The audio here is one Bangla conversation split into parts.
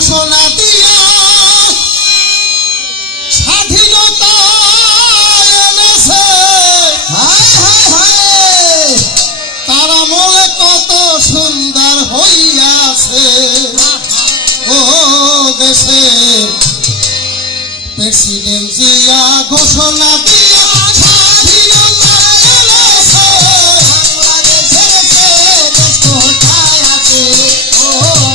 ঘোষণা দিয়া স্বাধীনতা এনেছে। তারা মনে কত সুন্দর হইয়াছে। ও দেশের প্রেসিডেন্ট জিয়া ঘোষণা দিয়া স্বাধীনতা এনেছে। বাংলাদেশের দেশ কোথায় আছে? ও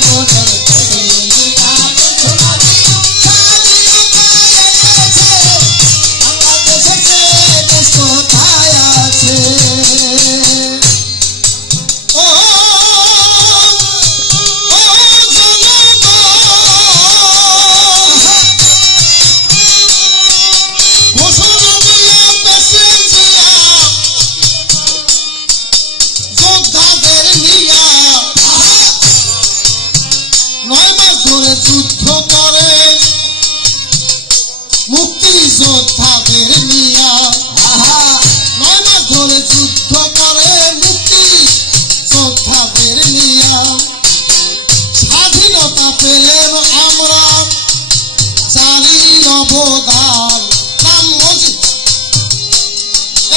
মোদের প্রেসিডেন্ট জিয়া ঘোষণা দিয়া স্বাধীনতা এনেছে। বাংলাদেশের দেশ কোথায় আছে? যুদ্ধ করে মুক্তি যোদ্ধাদের নিয়া, 9 মাস ধরে যুদ্ধ করে মুক্তি যোদ্ধাদের নিয়া। স্বাধীনতা পেলেন আমরা জারি অবদান।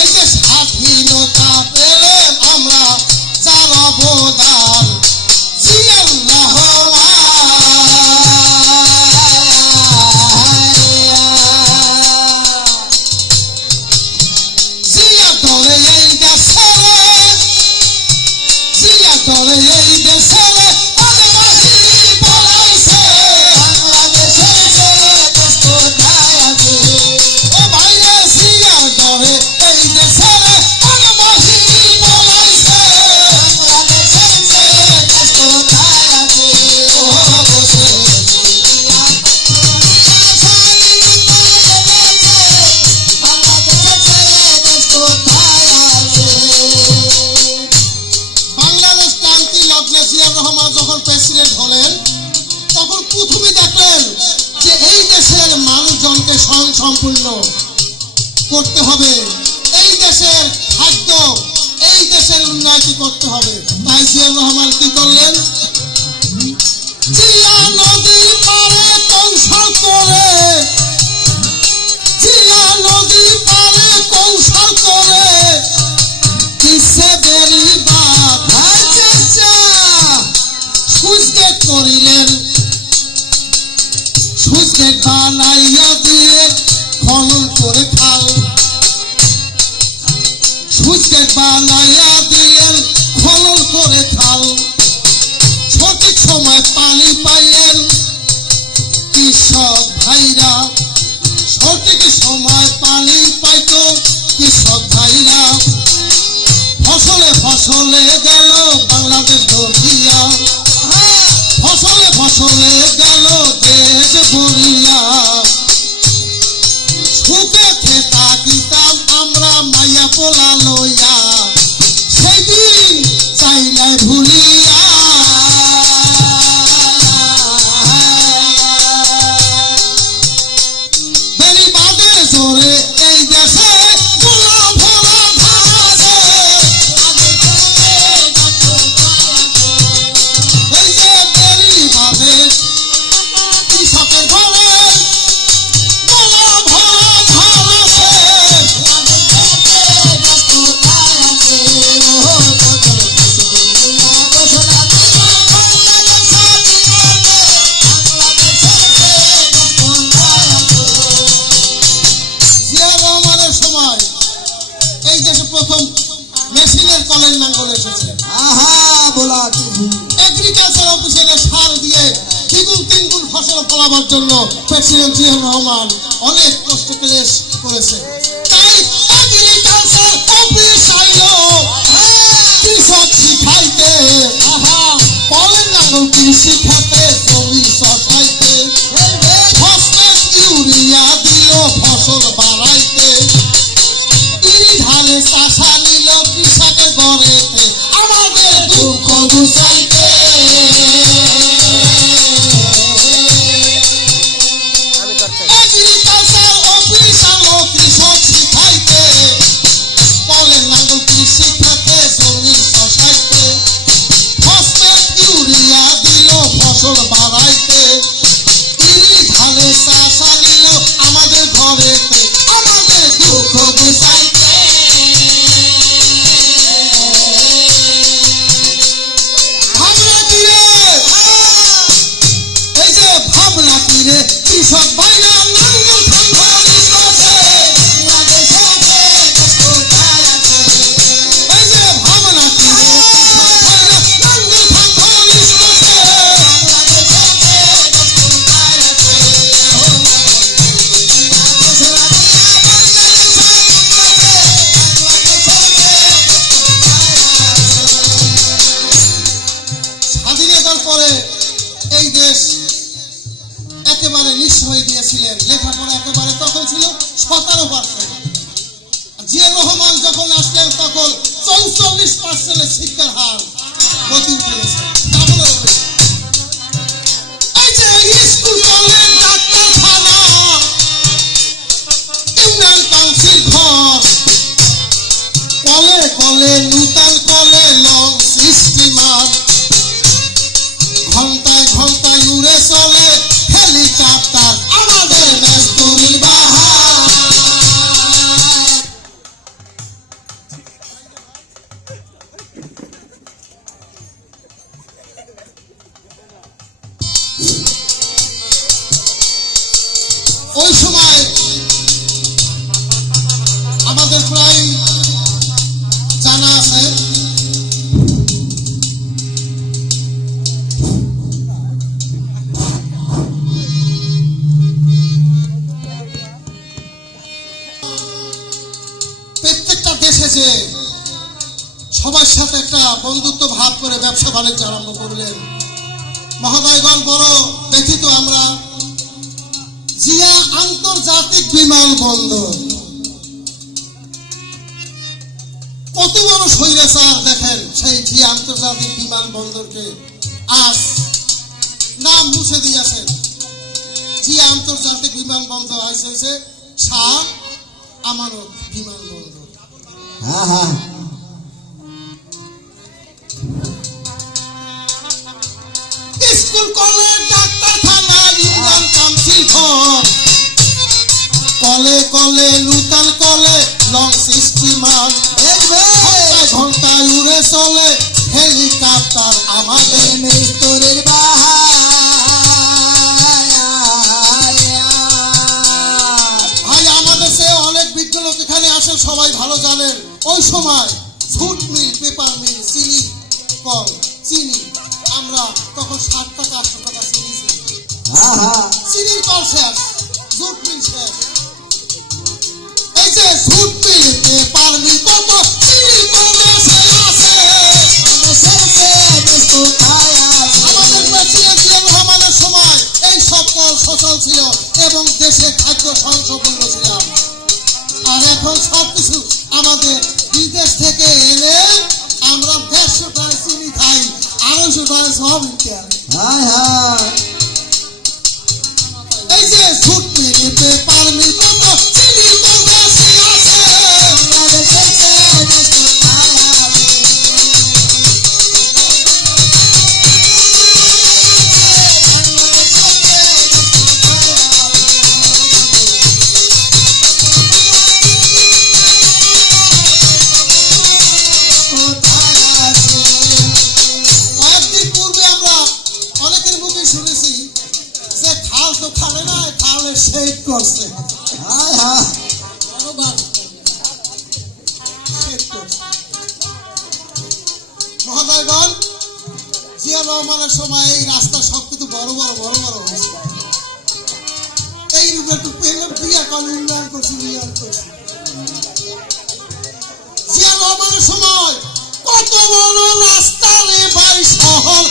এই যে স্বাধীনতা পেলেন আমরা যার অবদান, জিয়াউর রহমান। যখন প্রেসিডেন্ট হলেন তখন প্রথমে দেখলেন যে এই দেশের মানুষজনকে স্বয়ংসম্পূর্ণ করতে হবে, এই দেশের খাদ্য, এই দেশের উন্নতি করতে হবে। তাই জিয়াউর রহমান কি করলেন? জিয়া নদী পারে কৌশল করে, জিয়া নদী পারে কৌশল করে দিছে বেড়িবাঁধ। সুইচগেট করিলেন, সুইচগেট বানাইয়া দিয়ে খনন করে খাল, সুইচগেট বানাইয়া দিলেন খনন করে খাল। সঠিক সময় পানি পাইলেন কৃষক ভাইরা, সঠিক সময় পানি পাইত কৃষক ভাইরা। ফসলে ফসলে গেল বাংলাদেশ দরিয়া, ফসলে ফসলে গেল দেশ ভরিয়া। সুখে থাকিতাম আমরা মাইয়া পোলা লইয়া, সেদিন চাইলাই ভুলিয়া। বেড়িবাঁধের জোরে এই দেশে গোলাম ভরা ধান আছে। এই যে বেড়িবাঁধে কৃষকের ঘরে গোলাম ভরা ধান আছে। জিয়াউর রহমানের সময় এই দেশে প্রথম মেশিনের কলের নাঙ্গল এসেছে। এগ্রিকালচার অফিসে সার দিয়ে দ্বিগুণ তিনগুণ ফসল ফলাবার জন্য প্রেসিডেন্ট জিয়াউর রহমান অনেক কষ্ট ক্লেশ করেছে। তাই এগ্রিকালচার অফিস আইলো কৃষক শিখাইতে, কলের নাঙ্গল কৃষি খাতে জমি চষাইতে। ফসফেট ইউরিয়া দিল ফসল বাড়াইতে, ইরি ধানে চাষা নিল কৃষকের ঘরেতে আমাদের দুঃখ বুঝাইতে। এগ্রিকালচার অফিস আলো কৃষক শিখাইতে, কলের নাঙ্গল কৃষি খাতে জমি চষাইতে। ফসফেট ইউরিয়া দিল ফসল বাড়াইতে। 17%। জিয়া রহমান যখন আসলেন তখন 44% শিক্ষার হার গতি উঠেছে। এই যে স্কুল কলেজ ডাক্তারখানা ইউনিয়ন কাউন্সিল ঘর কলে কলে নূতন কলে লং স্টিমার ঘন্টায় ঘন্টায় উড়ে চলে হেলিকপ্টার আমাদের মেস্তুরি বাহার। ওই সময় আমাদের প্রায় জানা আছে প্রত্যেকটা দেশে যে সবার সাথে একটা বন্ধুত্ব ভাব করে ব্যবসা বাণিজ্য আরম্ভ করলেন মহোদয়গণ। বড় ব্যথিত আমরা। জিয়া আন্তর্জাতিক বিমানবন্দর কত বড় স্বৈরাচার দেখেন। সেই জিয়া আন্তর্জাতিক বিমানবন্দরকে আজ নাম মুছে দিয়েছেন। জিয়া আন্তর্জাতিক বিমানবন্দর হয়েছে শাহ আমানত বিমানবন্দর। স্কুল কলেজ ডাক্তারখানা ইউনিয়ন কাউন্সিল ঘর কলে কলে নূতন কলে লং স্টিমার ঘন্টায় উড়ে চলে হেলিকপ্টার আমাদের মেস্তুরির বাহার। ভাই আমাদের সে অনেক বিজ্ঞ লোক এখানে আসে, সবাই ভালো জানেন। ওই সময় ঝুট মিল, পেপার মিল, চিনি কল, চিনি আমরা তখন 60 টাকা 80 টাকা চিনি ছিল। চিনির কল শেষ, ঝুট মিল শেষ। এই যে ঝুট মিল, পেপার মিল, কত চিনি কল আছে। আমাদের প্রেসিডেন্ট জিয়া রহমানের সময় এই সব কল সচল ছিল এবং দেশে খাদ্য সংসম্পন্ন ছিল। আর এখন সবকিছু আমাদের বিদেশ থেকে এলে আমরা 150 টাকা চিনি খাই, 250 টাকা সব নিতে হবে। এই যে ঝুট মিল, পেপার মিল, কত চিনি কল আছে। কয়েকদিন পূর্বে আমরা অনেকের মুখে শুনেছি যে খাল তো খালে না, খালে শেড করছে। মহোদয়গণ, জিয়া রহমানের সময় এই রাস্তা সবকিছু বড় বড় বড় বড় হয়েছে। এই রূপে একটু পেলাম ক্রিয়া কম উন্নয়ন করছি, উন্নয়ন করছি। জিয়া রহমানের সময় কত বড় রাস্তা রে ভাই, শহর